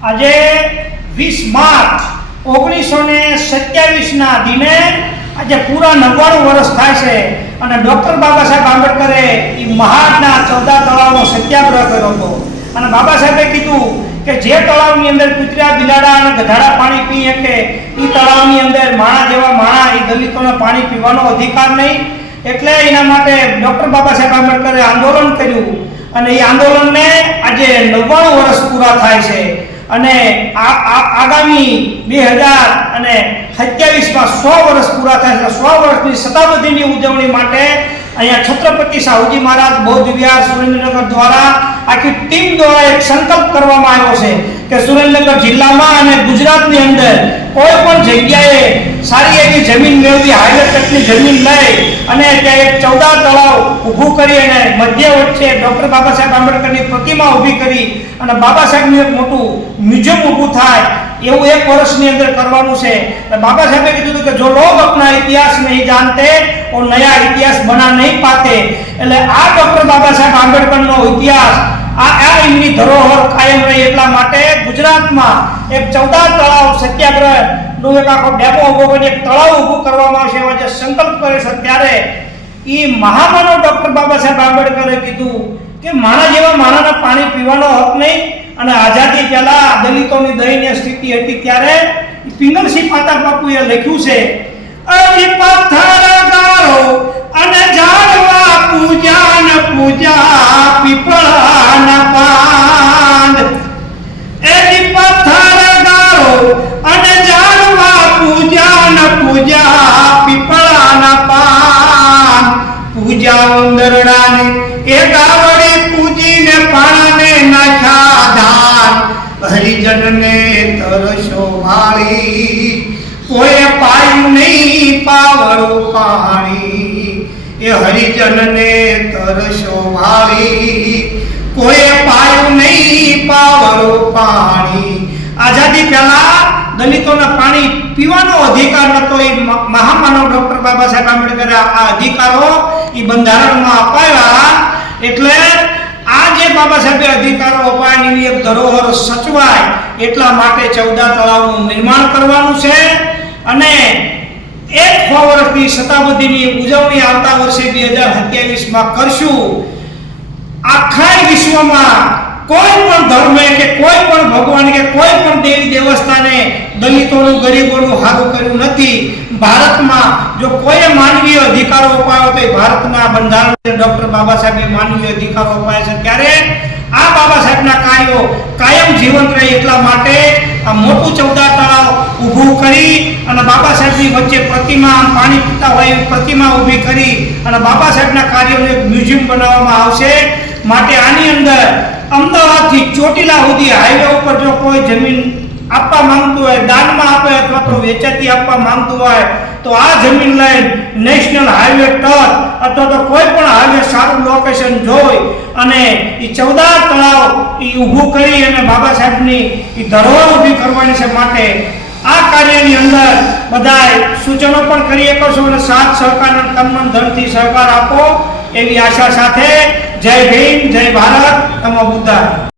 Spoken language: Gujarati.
આજે 20 માર્ચ 1927 ના દિને આજે પૂરા 99 વર્ષ થાય છે અને ડોક્ટર બાબા સાહેબ આંબેડકરે એ મહાડના 14 તળાવનો સત્યાગ્રહ કર્યો હતો અને બાબા સાહેબે કીધું કે જે તળાવની અંદર કૂતરા બિલાડા અને ગધાડા પાણી પી શકે એ તળાવની અંદર માણા જેવા માણા એ દલિતોને પાણી પીવાનો અધિકાર નહીં, એટલે એના માટે ડોક્ટર બાબા સાહેબ આંબેડકરે આંદોલન કર્યું અને એ આંદોલનને આજે 99 વર્ષ પૂરા થાય છે અને આગામી 2027માં 100 વર્ષ પૂરા થાય છે। 100 વર્ષની શતાબ્દીની ઉજવણી માટે અહીંયા છત્રપતિ સાહુજી મહારાજ બૌદ્ધ વિહાર સુરેન્દ્રનગર દ્વારા આખી ટીમ દ્વારા એક સંકલ્પ કરવામાં આવ્યો છે કે સુરેન્દ્રનગર જિલ્લામાં અને ગુજરાતની અંદર કોઈ પણ જગ્યાએ સારી એવી જમીન મેળવી હાઈવે તકની જમીન લઈ અને ત્યાં એક 14 તળાવ ઊભું કરી અને મધ્ય વચ્ચે ડોક્ટર બાબા સાહેબ આંબેડકરની પ્રતિમા ઊભી કરી અને બાબા સાહેબનું એક મોટું મ્યુઝિયમ ઊભું થાય એવું 1 વર્ષની અંદર કરવાનું છે। બાબા સાહેબે કીધું કે જો લોગ अपना इतिहास नहीं जानते और नया इतिहास बना नहीं पाते, એટલે આ ડોક્ટર બાબા સાહેબ આંબેડકરનો ઇતિહાસ આ એમની ધરોહર કાયમ રહે એટલા માટે ગુજરાતમાં એક 14 તળાવ સત્યાગ્રહનો એક આખો ડેપો ઊભો કરી એક તળાવ ઊભું કરવામાં આવશે એવો જે સંકલ્પ કરે છે ત્યારે એ મહામાનવ ડોક્ટર બાબા સાહેબ આંબેડકરે કીધું કે માણા જેવા માણાને પાણી પીવાનો હક નહીં અને આઝાદી પહેલા દલિતોની દયનીય સ્થિતિ હતી ત્યારે પિંગલસિંહ પાતા બાપુએ લખ્યું છે અરે પથ્થર ગારો અને ઝાડવા પૂજા પીપળાના પાન, એની પથ્થર ગારો અને ઝાડવા પૂજા પીપળાના પાન, પૂજા ઉંદરડાને એ ગાવડી પૂજીને પાણાને નાખ્યા દાન, હરિજનને તરસો વાળી કોઈ પાયું નહીં પાવળો પાણી, એ હરિજનને તરસો વાળી કોઈ પાયું નહીં પાવળો પાણી। આઝાદી પહેલા દલિતોને પાણી પીવાનો અધિકાર નતો, એ મહામાનવ ડોક્ટર બાબા સાહેબ આંબેડકરે આ અધિકારો એ બંધારણમાં અપાવ્યા, એટલે આ જે બાબા સાહેબે અધિકારો અપાવવાની એક ધરોહર સચવાય એટલા માટે 14 તળાવનું નિર્માણ કરવાનું છે અને 100 વર્ષની શતાબ્દીની ઉજવણી આવતા વર્ષે 2027માં કરશું। આખા વિશ્વમાં કોઈ પણ ધર્મે કે કોઈ પણ ભગવાન કે કોઈ પણ દેવી દેવસ્થાને દલિતોનું ગરીબોનું સારું કર્યું નથી। ભારતમાં જો કોઈ માનવીય અધિકારો અપાયો તો ભારતના બંધારણ ડોક્ટર બાબા સાહેબે માનવીય અધિકારો અપાયા છે, ત્યારે આ બાબા સાહેબના કાર્યો કાયમ જીવંત રહે એટલા માટે આ મોટું 14 તળાવ ઊભું કરી અને બાબા સાહેબની વચ્ચે પ્રતિમા પાણી પીતા હોય એવી પ્રતિમા ઊભી કરી અને બાબા સાહેબના કાર્યોનું એક મ્યુઝિયમ બનાવવામાં આવશે। માટે આની અંદર અમદાવાદથી ચોટીલા સુધી હાઈવે ઉપર જો કોઈ જમીન આપવા માંગતું હોય, દાનમાં આપે અથવા તો વેચાતી આપવા માંગતું હોય તો આ જમીન લઈને નેશનલ હાઈવે ટચ અથવા તો કોઈ પણ હાઈવે સારું લોકેશન જોઈ અને એ 14 તળાવ એ ઊભું કરી અને બાબા સાહેબની એ ધરોહર ઊભી કરવાની છે। માટે આ કાર્યની અંદર બધાય સૂચનો પણ કરી શકો છો અને સાથ સહકાર અને તન મન ધનથી સહકાર આપો એવી આશા સાથે જય ભીમ, જય ભારત, નમો બુદ્ધાય।